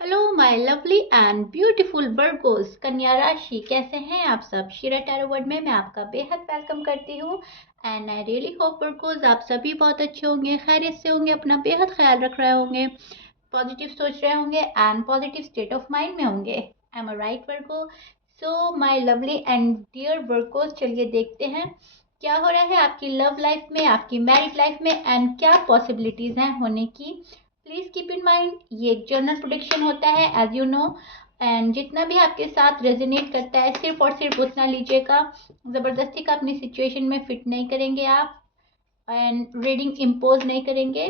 Hello my lovely and beautiful Virgo's कन्या राशि, कैसे हैं आप सब। शिरा टैरो वर्ड में मैं आपका बेहद वेलकम करती हूँ and I really hope Virgo's आप सभी बहुत अच्छे होंगे, खैरियत से होंगे, अपना बेहद ख्याल रख रहे होंगे, पॉजिटिव सोच रहे होंगे and positive state of mind में होंगे। I am right Virgo. So my lovely and dear Virgos, चलिए देखते हैं क्या हो रहा है आपकी लव लाइफ में, आपकी मैरिड लाइफ में एंड क्या पॉसिबिलिटीज हैं होने की। प्लीज कीप इन माइंड ये एक जर्नल प्रोडिक्शन होता है एज यू नो, एंड जितना भी आपके साथ रेजोनेट करता है सिर्फ और सिर्फ उतना लीजिएगा। जबरदस्ती का अपनी सिचुएशन में फिट नहीं करेंगे आप एंड रीडिंग इम्पोज नहीं करेंगे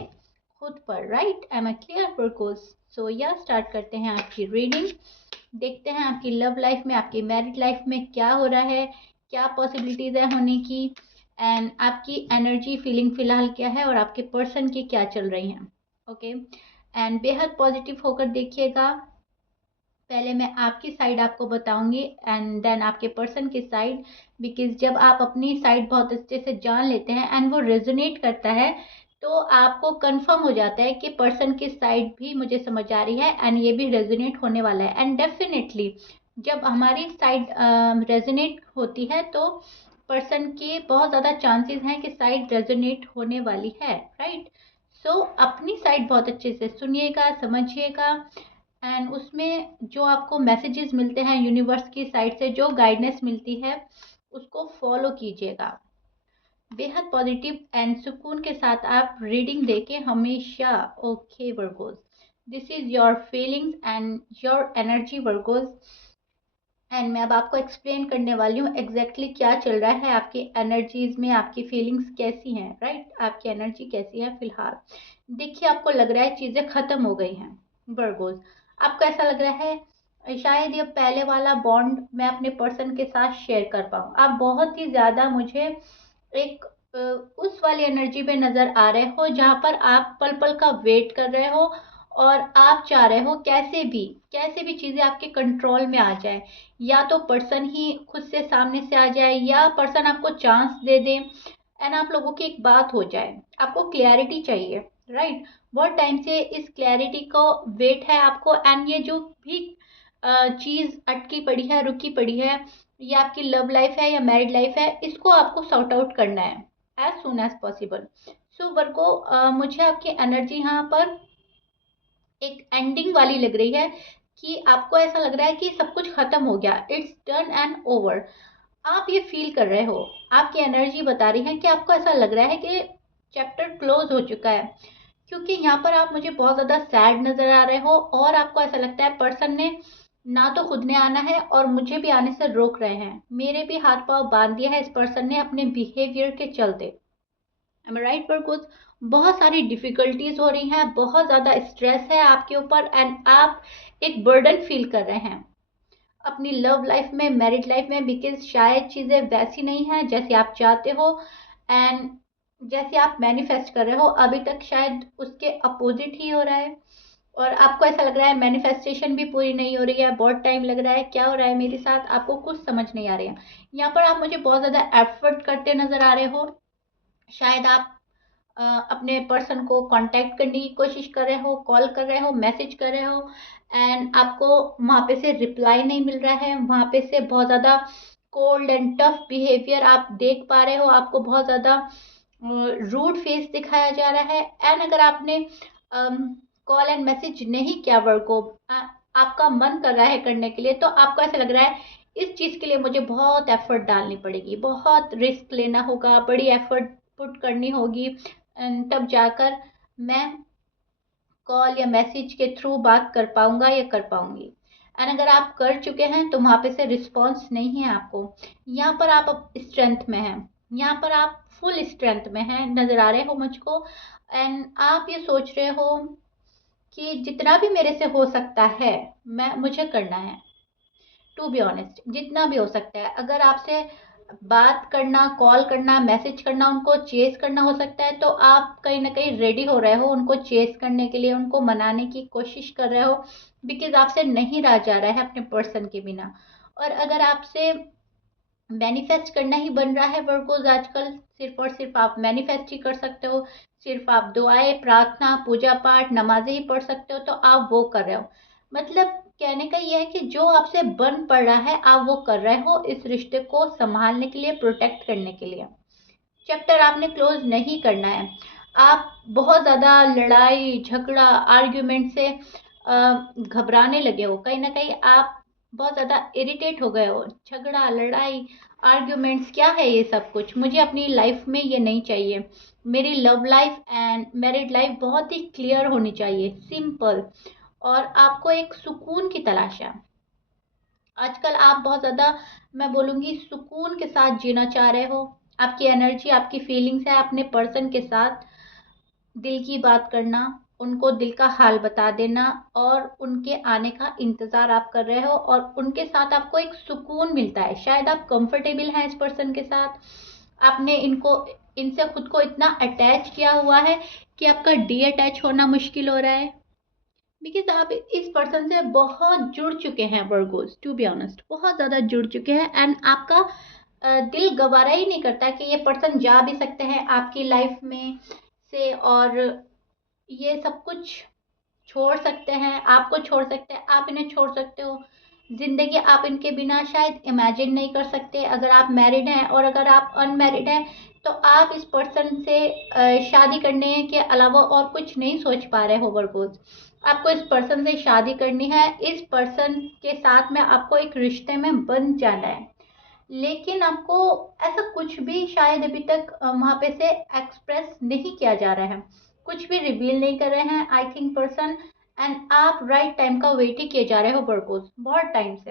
खुद पर। राइट, एम आई क्लियर पर्कोज। सो या स्टार्ट करते हैं आपकी रीडिंग। देखते हैं आपकी लव लाइफ में, आपकी मैरिड लाइफ में क्या हो रहा है, क्या पॉसिबिलिटीज है होने की एंड आपकी एनर्जी फीलिंग फिलहाल क्या है और आपके पर्सन की क्या चल रही हैं। ओके, एंड बेहद पॉजिटिव होकर देखिएगा। पहले मैं आपकी साइड आपको बताऊंगी एंड देन आपके पर्सन की साइड, बिकॉज जब आप अपनी साइड बहुत अच्छे से जान लेते हैं एंड वो रेजोनेट करता है तो आपको कंफर्म हो जाता है कि पर्सन की साइड भी मुझे समझ आ रही है एंड ये भी रेजोनेट होने वाला है। एंड डेफिनेटली जब हमारी साइड रेजोनेट होती है तो पर्सन की बहुत ज़्यादा चांसेस हैं कि साइड रेजोनेट होने वाली है। राइट, सो अपनी साइड बहुत अच्छे से सुनिएगा, समझिएगा एंड उसमें जो आपको मैसेजेस मिलते हैं यूनिवर्स की साइड से, जो गाइडेंस मिलती है उसको फॉलो कीजिएगा। बेहद पॉजिटिव एंड सुकून के साथ आप रीडिंग देके हमेशा। Okay Virgo's, this is your feelings and your energy Virgo's, and मैं अब आपको एक्सप्लेन करने वाली हूँ एग्जैक्टली क्या चल रहा है आपकी एनर्जीज में, आपकी फीलिंग्स कैसी हैं। राइट, आपकी एनर्जी कैसी है फिलहाल। देखिए, आपको लग रहा है चीज़ें ख़त्म हो गई हैं वर्गोस। आपको ऐसा लग रहा है शायद ये पहले वाला बॉन्ड मैं अपने पर्सन के साथ शेयर कर पाऊँ। आप बहुत ही ज़्यादा मुझे एक उस वाली एनर्जी पे नज़र आ रहे हो जहाँ पर आप पल पल का वेट कर रहे हो और आप चाह रहे हो कैसे भी चीज़ें आपके कंट्रोल में आ जाए, या तो पर्सन ही खुद से सामने से आ जाए या पर्सन आपको चांस दे दे एंड आप लोगों की एक बात हो जाए। आपको क्लैरिटी चाहिए। राइट, बहुत टाइम से इस क्लैरिटी को वेट है आपको एंड ये जो भी चीज़ अटकी पड़ी है, रुकी पड़ी है, ये आपकी लव लाइफ है या मैरिड लाइफ है, इसको आपको सॉर्ट आउट करना है एज सुन एज पॉसिबल। सो वर्गो, मुझे आपकी एनर्जी यहाँ पर एक एंडिंग वाली लग रही है कि आपको ऐसा लग रहा है कि सब कुछ खत्म हो गया, इट्स डन एंड ओवर। आप ये फील कर रहे हो, आपकी एनर्जी बता रही है कि आपको ऐसा लग रहा है कि चैप्टर क्लोज हो चुका है, क्योंकि यहाँ पर आप मुझे बहुत ज़्यादा सैड नज़र आ रहे हो और आपको ऐसा लगता है पर्सन ने ना तो खुद ने आना है और मुझे भी आने से रोक रहे हैं, मेरे भी हाथ पांव बांध दिया है इस पर्सन ने अपने बिहेवियर के चलते। एम आई राइट वर्गोस। बहुत सारी डिफिकल्टीज हो रही हैं, बहुत ज़्यादा स्ट्रेस है आपके ऊपर एंड आप एक बर्डन फील कर रहे हैं अपनी लव लाइफ में, मैरिड लाइफ में, बिकॉज शायद चीज़ें वैसी नहीं हैं जैसे आप चाहते हो एंड जैसे आप मैनिफेस्ट कर रहे हो। अभी तक शायद उसके अपोजिट ही हो रहा है और आपको ऐसा लग रहा है मैनिफेस्टेशन भी पूरी नहीं हो रही है, बहुत टाइम लग रहा है, क्या हो रहा है मेरे साथ, आपको कुछ समझ नहीं आ रही है। यहाँ पर आप मुझे बहुत ज़्यादा एफर्ट करते नज़र आ रहे हो। शायद आप अपने पर्सन को कांटेक्ट करने की कोशिश कर रहे हो, कॉल कर रहे हो, मैसेज कर रहे हो एंड आपको वहाँ पे से रिप्लाई नहीं मिल रहा है। वहाँ पे से बहुत ज़्यादा कोल्ड एंड टफ बिहेवियर आप देख पा रहे हो, आपको बहुत ज़्यादा रूड फेस दिखाया जा रहा है एंड अगर आपने कॉल एंड मैसेज नहीं किया वर्ड को, आपका मन कर रहा है करने के लिए, तो आपको ऐसा लग रहा है इस चीज़ के लिए मुझे बहुत एफर्ट डालनी पड़ेगी, बहुत रिस्क लेना होगा, बड़ी एफर्ट पुट करनी होगी तब जाकर मैं कॉल या मैसेज के थ्रू बात कर पाऊंगा या कर पाऊंगी। एंड अगर आप कर चुके हैं तो वहाँ पे से रिस्पॉन्स नहीं है आपको। यहाँ पर आप अब स्ट्रेंथ में हैं, यहाँ पर आप फुल स्ट्रेंथ में हैं नज़र आ रहे हो मुझको एंड आप ये सोच रहे हो कि जितना भी मेरे से हो सकता है मैं मुझे करना है। टू बी ऑनेस्ट, जितना भी हो सकता है, अगर आपसे बात करना, कॉल करना, मैसेज करना, उनको चेस करना हो सकता है तो आप कहीं ना कहीं रेडी हो रहे हो उनको चेस करने के लिए, उनको मनाने की कोशिश कर रहे हो, बिकॉज आपसे नहीं रहा जा रहा है अपने पर्सन के बिना। और अगर आपसे मैनिफेस्ट करना ही बन रहा है वर्गोज आजकल, सिर्फ और सिर्फ आप मैनिफेस्ट ही कर सकते हो, सिर्फ आप दुआएं, प्रार्थना, पूजा पाठ, नमाजें ही पढ़ सकते हो, तो आप वो कर रहे हो। मतलब कहने का ये है कि जो आपसे बन पड़ रहा है आप वो कर रहे हो इस रिश्ते को संभालने के लिए, प्रोटेक्ट करने के लिए। चैप्टर आपने क्लोज नहीं करना है। आप बहुत ज़्यादा लड़ाई झगड़ा आर्ग्यूमेंट से घबराने लगे हो, कहीं ना कहीं आप बहुत ज़्यादा इरिटेट हो गए हो। झगड़ा लड़ाई आर्ग्यूमेंट्स क्या है ये सब कुछ, मुझे अपनी लाइफ में ये नहीं चाहिए। मेरी love life and married life बहुत ही क्लियर होनी चाहिए, सिंपल। और आपको एक सुकून की तलाश है। आजकल आप बहुत ज़्यादा, मैं बोलूँगी, सुकून के साथ जीना चाह रहे हो। आपकी एनर्जी आपकी फीलिंग्स है अपने पर्सन के साथ दिल की बात करना, उनको दिल का हाल बता देना और उनके आने का इंतज़ार आप कर रहे हो और उनके साथ आपको एक सुकून मिलता है। शायद आप कंफर्टेबल हैं इस पर्सन के साथ, आपने इनसे खुद को इतना अटैच किया हुआ है कि आपका डी अटैच होना मुश्किल हो रहा है। बिकॉज आप इस पर्सन से बहुत जुड़ चुके हैं वर्गोस, टू बी ऑनेस्ट बहुत ज़्यादा जुड़ चुके हैं। एंड आपका दिल गवारा ही नहीं करता कि ये पर्सन जा भी सकते हैं आपकी लाइफ में से, और ये सब कुछ छोड़ सकते हैं, आपको छोड़ सकते हैं, आप इन्हें छोड़ सकते हो। जिंदगी आप इनके बिना शायद इमेजिन नहीं कर सकते अगर आप मैरिड हैं। और अगर आप अनमैरिड हैं तो आप इस पर्सन से शादी करने के अलावा और कुछ नहीं सोच पा रहे हो वर्गोस। आपको इस पर्सन से शादी करनी है, इस पर्सन के साथ में आपको एक रिश्ते में बंध जाना है। लेकिन आपको ऐसा कुछ भी शायद अभी तक वहाँ पे से एक्सप्रेस नहीं किया जा रहा है, कुछ भी रिवील नहीं कर रहे हैं आई थिंक पर्सन। एंड आप राइट टाइम का वेट ही किए जा रहे हो वर्गोस, बहुत टाइम से।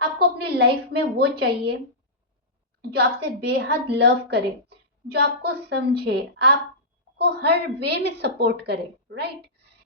आपको अपनी लाइफ में वो चाहिए जो आपसे बेहद लव करे, जो आपको समझे, आपको हर वे में सपोर्ट करे, राइट।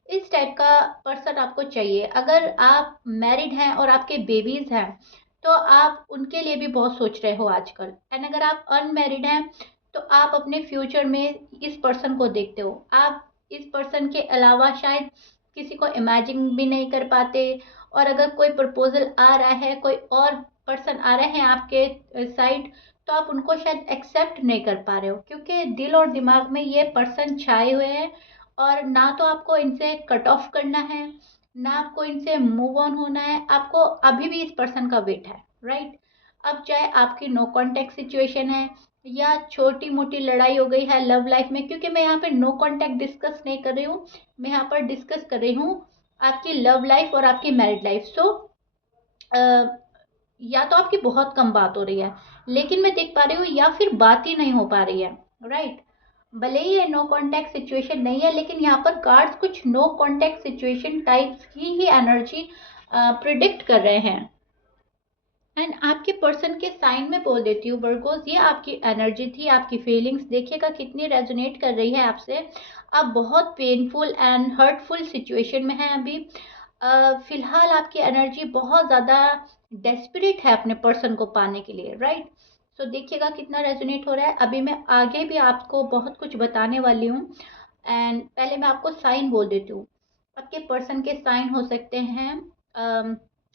इस टाइप का पर्सन आपको चाहिए। अगर आप मैरिड हैं और आपके बेबीज हैं तो आप उनके लिए भी बहुत सोच रहे हो आजकल। एंड अगर आप अनमैरिड हैं तो आप अपने फ्यूचर में इस पर्सन को देखते हो। आप इस पर्सन के अलावा शायद किसी को इमेजिन भी नहीं कर पाते। और अगर कोई प्रपोजल आ रहा है, कोई और पर्सन आ रहे हैं आपके साइड, तो आप उनको शायद एक्सेप्ट नहीं कर पा रहे हो क्योंकि दिल और दिमाग में ये पर्सन छाए हुए हैं। और ना तो आपको इनसे कट ऑफ करना है, ना आपको इनसे मूव ऑन होना है, आपको अभी भी इस पर्सन का वेट है, राइट। अब चाहे आपकी नो कांटेक्ट सिचुएशन है या छोटी मोटी लड़ाई हो गई है लव लाइफ में, क्योंकि मैं यहाँ पे नो कांटेक्ट डिस्कस नहीं कर रही हूँ, मैं यहाँ पर डिस्कस कर रही हूँ आपकी लव लाइफ और आपकी मैरिड लाइफ। सो या तो आपकी बहुत कम बात हो रही है, लेकिन मैं देख पा रही हूँ, या फिर बात ही नहीं हो पा रही है, राइट। भले ही ये नो कांटेक्ट सिचुएशन नहीं है, लेकिन यहाँ पर कार्ड्स कुछ नो कांटेक्ट सिचुएशन टाइप्स की ही एनर्जी प्रिडिक्ट कर रहे हैं। एंड आपके पर्सन के साइन में बोल देती हूँ वर्गोस, ये आपकी एनर्जी थी, आपकी फीलिंग्स देखिएगा कितनी रेजोनेट कर रही है आपसे। आप बहुत पेनफुल एंड हर्टफुल सिचुएशन में हैं अभी। फिलहाल आपकी एनर्जी बहुत ज़्यादा डेस्परेट है अपने पर्सन को पाने के लिए, राइट। सो देखिएगा कितना रेजोनेट हो रहा है। अभी मैं आगे भी आपको बहुत कुछ बताने वाली हूँ। एंड पहले मैं आपको साइन बोल देती हूँ। आपके पर्सन के साइन हो सकते हैं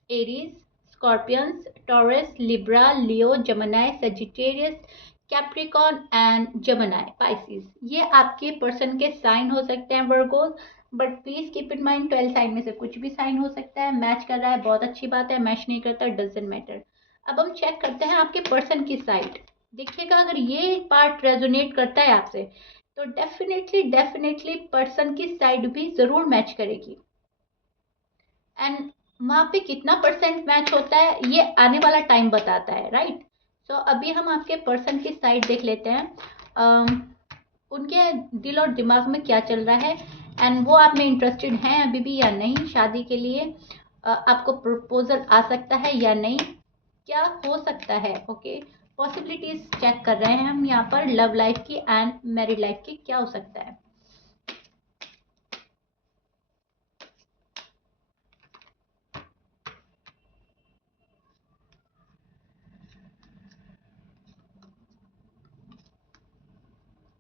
Aries, Scorpions, Taurus, Libra, Leo, Gemini, Sagittarius, Capricorn and Gemini, Pisces. ये आपके पर्सन के साइन हो सकते हैं Virgos. But please keep in mind 12 sign में से कुछ भी साइन हो सकता है। मैच कर रहा है बहुत अच्छी बात है, मैच नहीं करता डजंट मैटर। अब हम चेक करते हैं आपके पर्सन की साइड। देखिएगा अगर ये पार्ट रेजोनेट करता है आपसे तो डेफिनेटली डेफिनेटली पर्सन की साइड भी जरूर मैच करेगी। एंड वहाँ पे कितना परसेंट मैच होता है ये आने वाला टाइम बताता है, राइट। सो अभी हम आपके पर्सन की साइड देख लेते हैं, उनके दिल और दिमाग में क्या चल रहा है एंड वो आप में इंटरेस्टेड हैं अभी भी या नहीं शादी के लिए। आपको प्रपोजल आ सकता है या नहीं, क्या हो सकता है, ओके। पॉसिबिलिटीज चेक कर रहे हैं हम यहाँ पर लव लाइफ की एंड मैरिड लाइफ की, क्या हो सकता है।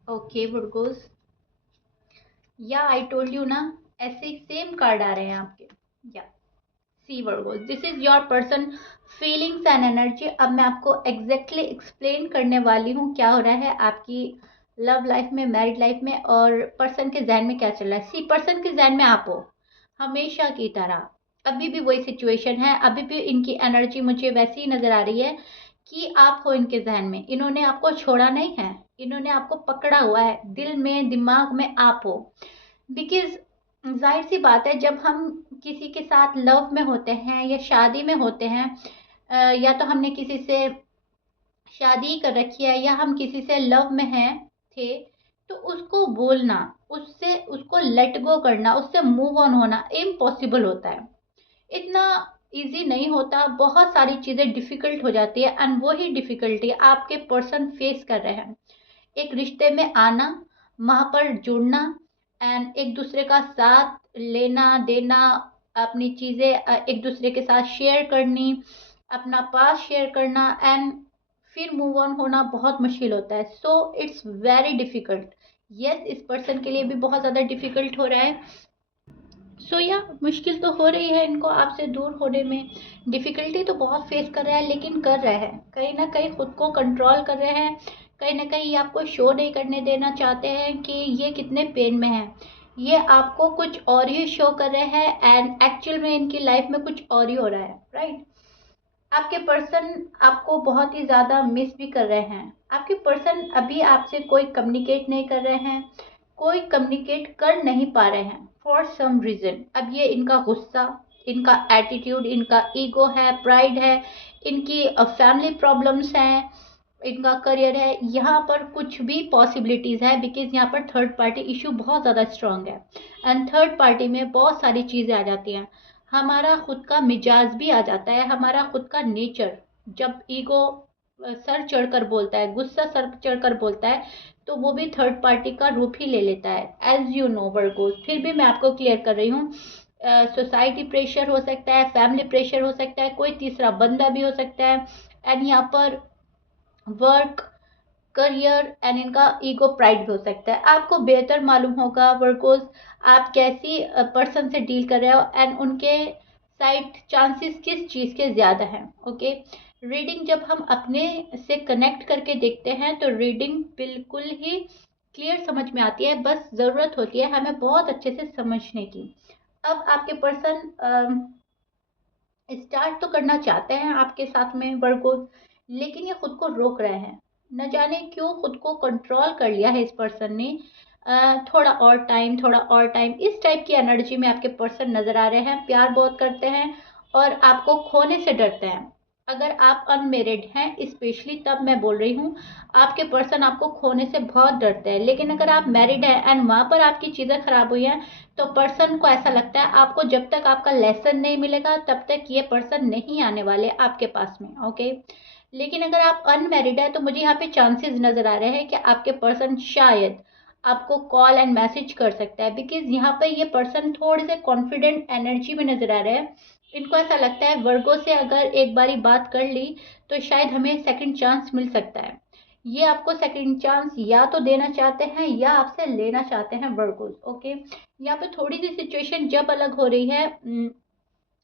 ओके वर्गोस, या आई टोल्ड यू ना, ऐसे सेम कार्ड आ रहे हैं आपके। Yeah see Virgos, this is your person feelings and energy. अब मैं आपको एग्जैक्टली एक्सप्लेन करने वाली हूँ क्या हो रहा है आपकी लव लाइफ में, मैरिड लाइफ में, और पर्सन के जहन में क्या चल रहा है। सी पर्सन के जहन में आप हो हमेशा की तरह, अभी भी वही सिचुएशन है, अभी भी इनकी एनर्जी मुझे वैसी ही नजर आ रही है कि आप हो इनके जहन में, इन्होंने आपको छोड़ा नहीं है, इन्होंने आपको पकड़ा हुआ है, दिल में दिमाग में आप हो। बिकॉज जाहिर सी बात है, जब हम किसी के साथ लव में होते हैं या शादी में होते हैं, या तो हमने किसी से शादी कर रखी है या हम किसी से लव में हैं थे, तो उसको बोलना, उससे उसको लेट गो करना, उससे मूव ऑन होना इम्पॉसिबल होता है। इतना इजी नहीं होता, बहुत सारी चीज़ें डिफ़िकल्ट हो जाती है, एंड वही डिफ़िकल्टी आपके पर्सन फेस कर रहे हैं। एक रिश्ते में आना, वहाँ पर जुड़ना, एंड एक दूसरे का साथ लेना देना, अपनी चीज़ें एक दूसरे के साथ शेयर करनी, अपना पास शेयर करना, एंड फिर मूव ऑन होना बहुत मुश्किल होता है। So it's very difficult. Yes, इस पर्सन के लिए भी बहुत ज़्यादा डिफ़िकल्ट हो रहा है। सो या मुश्किल तो हो रही है इनको आपसे दूर होने में, डिफ़िकल्टी तो बहुत फेस कर रहा है, लेकिन कर रहे हैं, कहीं ना कहीं खुद को कंट्रोल कर रहे हैं, कहीं ना कहीं ये आपको शो नहीं करने देना चाहते हैं कि ये कितने पेन में है। ये आपको कुछ और ही शो कर रहे हैं, एंड एक्चुअल में इनकी लाइफ में कुछ और ही हो रहा है, राइट। आपके पर्सन आपको बहुत ही ज़्यादा मिस भी कर रहे हैं। आपके पर्सन अभी आपसे कोई कम्युनिकेट नहीं कर रहे हैं, कोई कम्युनिकेट कर नहीं पा रहे हैं फॉर सम रीज़न। अब ये इनका गुस्सा, इनका एटीट्यूड, इनका ईगो है, प्राइड है, इनकी फैमिली प्रॉब्लम्स हैं, इनका करियर है, यहाँ पर कुछ भी पॉसिबिलिटीज़ है, बिकॉज यहाँ पर थर्ड पार्टी इशू बहुत ज़्यादा स्ट्रांग है, एंड थर्ड पार्टी में बहुत सारी चीज़ें आ जाती हैं। हमारा खुद का मिजाज भी आ जाता है, हमारा खुद का नेचर। जब ईगो सर चढ़कर बोलता है, गुस्सा सर चढ़कर बोलता है, तो वो भी थर्ड पार्टी का रूप ही ले लेता है, एज यू नो वर्गोस। फिर भी मैं आपको क्लियर कर रही हूँ, सोसाइटी प्रेशर हो सकता है, फैमिली प्रेशर हो सकता है, कोई तीसरा बंदा भी हो सकता है, एंड यहाँ पर वर्क, करियर, एंड इनका ईगो प्राइड भी हो सकता है। आपको बेहतर मालूम होगा वर्कोस, आप कैसी पर्सन से डील कर रहे हो, एंड उनके साइड चांसेस किस चीज़ के ज़्यादा हैं। ओके, रीडिंग जब हम अपने से कनेक्ट करके देखते हैं तो रीडिंग बिल्कुल ही क्लियर समझ में आती है, बस ज़रूरत होती है हमें बहुत अच्छे से समझने की। अब आपके पर्सन स्टार्ट तो करना चाहते हैं आपके साथ में वर्गोस, लेकिन ये खुद को रोक रहे हैं। न जाने क्यों खुद को कंट्रोल कर लिया है इस पर्सन ने। थोड़ा और टाइम, थोड़ा और टाइम, इस टाइप की एनर्जी में आपके पर्सन नजर आ रहे हैं। प्यार बहुत करते हैं और आपको खोने से डरते हैं। अगर आप अनमेरिड हैं स्पेशली, तब मैं बोल रही हूँ, आपके पर्सन आपको खोने से बहुत डरते हैं। लेकिन अगर आप मैरिड हैं एंड वहाँ पर आपकी चीज़ें खराब हुई हैं, तो पर्सन को ऐसा लगता है आपको जब तक आपका लेसन नहीं मिलेगा तब तक ये पर्सन नहीं आने वाले आपके पास में। ओके, लेकिन अगर आप अनमैरिड है तो मुझे यहाँ पे चांसेस नज़र आ रहे हैं कि आपके पर्सन शायद आपको कॉल एंड मैसेज कर सकता है, बिकॉज यहाँ पे ये पर्सन थोड़े से कॉन्फिडेंट एनर्जी में नज़र आ रहे हैं। इनको ऐसा लगता है वर्गो से अगर एक बारी बात कर ली तो शायद हमें सेकंड चांस मिल सकता है। ये आपको सेकंड चांस या तो देना चाहते हैं या आपसे लेना चाहते हैं वर्गोस। ओके, यहाँ पे थोड़ी सी सिचुएशन जब अलग हो रही है,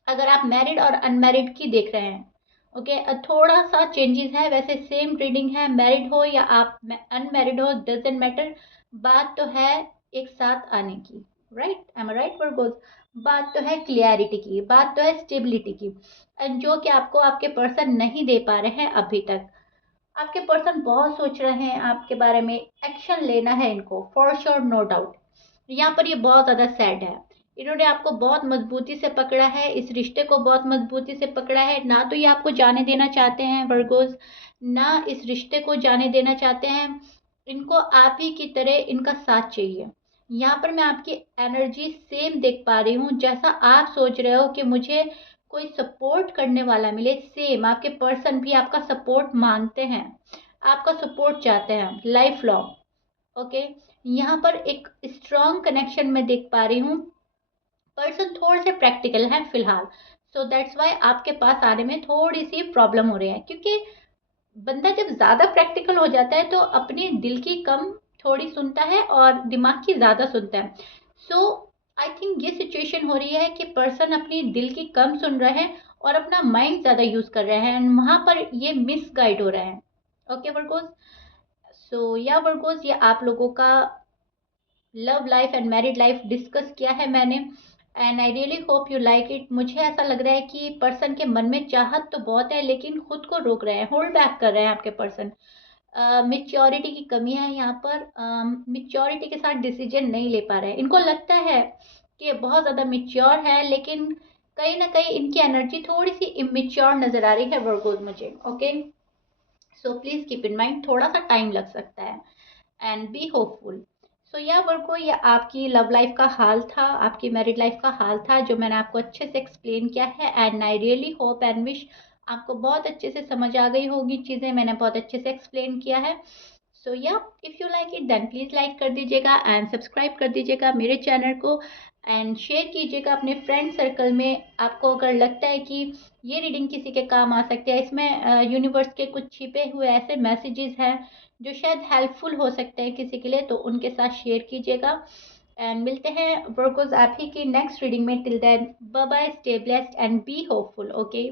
अगर आप मैरिड और अनमैरिड की देख रहे हैं। ओके, थोड़ा सा चेंजेस है, वैसे सेम रीडिंग है, मैरिड हो या आप अनमैरिड हो डजेंट मैटर। बात तो है एक साथ आने की, right, am I right Virgo's. बात तो है क्लियरिटी की, बात तो है स्टेबिलिटी की, जो कि आपको आपके पर्सन नहीं दे पा रहे हैं अभी तक। आपके पर्सन बहुत सोच रहे हैं आपके बारे में, एक्शन लेना है इनको फॉर श्योर, नो डाउट। यहाँ पर ये बहुत ज़्यादा सैड है। इन्होंने आपको बहुत मजबूती से पकड़ा है, इस रिश्ते को बहुत मजबूती से पकड़ा है। ना तो ये आपको जाने देना चाहते हैं वर्गोस, ना इस रिश्ते को जाने देना चाहते हैं। इनको आप ही की तरह इनका साथ चाहिए। यहाँ पर मैं आपकी एनर्जी सेम देख पा रही हूँ, जैसा आप सोच रहे हो कि मुझे कोई सपोर्ट करने वाला मिले, सेम आपके पर्सन भी आपका सपोर्ट मांगते हैं, आपका सपोर्ट चाहते हैं लाइफ लॉन्ग। ओके, यहाँ पर एक स्ट्रॉन्ग कनेक्शन मैं देख पा रही हूँ। पर्सन थोड़े से प्रैक्टिकल हैं फिलहाल, सो दैट्स वाई आपके पास आने में थोड़ी सी प्रॉब्लम हो रही है, क्योंकि बंदा जब ज़्यादा प्रैक्टिकल हो जाता है तो अपने दिल की कम थोड़ी सुनता है और दिमाग की ज़्यादा सुनता है। सो आई थिंक ये सिचुएशन हो रही है कि पर्सन अपनी दिल की कम सुन रहे हैं और अपना माइंड ज़्यादा यूज़ कर रहे हैं, एंड वहाँ पर ये मिस गाइड हो रहे हैं। ओके वर्गोस, सो या वर्गोस, ये आप लोगों का love life and married life discuss किया है मैंने। And I really hope you like it. मुझे ऐसा लग रहा है कि पर्सन के मन में चाहत तो बहुत है, लेकिन खुद को रोक रहे हैं, होल्ड बैक कर रहे हैं आपके पर्सन। मिच्योरिटी की कमी है यहाँ पर। मिच्योरिटी के साथ डिसीजन नहीं ले पा रहे हैं। इनको लगता है कि ये बहुत ज़्यादा मिच्योर है, लेकिन कहीं ना कहीं इनकी एनर्जी थोड़ी सी इमेच्योर नज़र आ रही है वर्गोज मुझे। Okay, so please keep in mind, थोड़ा सा टाइम लग सकता है एंड बी होपफुल। सो या वर्गो, ये आपकी लव लाइफ का हाल था, आपकी मैरिड लाइफ का हाल था, जो मैंने आपको अच्छे से एक्सप्लेन किया है। And I really hope and wish आपको बहुत अच्छे से समझ आ गई होगी चीज़ें, मैंने बहुत अच्छे से एक्सप्लेन किया है। So yeah, if you like it then please like कर दीजिएगा एंड सब्सक्राइब कर दीजिएगा मेरे चैनल को, एंड शेयर कीजिएगा अपने फ्रेंड सर्कल में। आपको अगर लगता है कि ये रीडिंग किसी के काम आ सकती है, इसमें यूनिवर्स के कुछ छिपे हुए ऐसे मैसेजेस हैं जो शायद हेल्पफुल हो सकते हैं किसी के लिए, तो उनके साथ शेयर कीजिएगा। एंड मिलते हैं वर्गोज आप ही की नेक्स्ट रीडिंग में। Till then bye bye, stay blessed and be hopeful. Okay.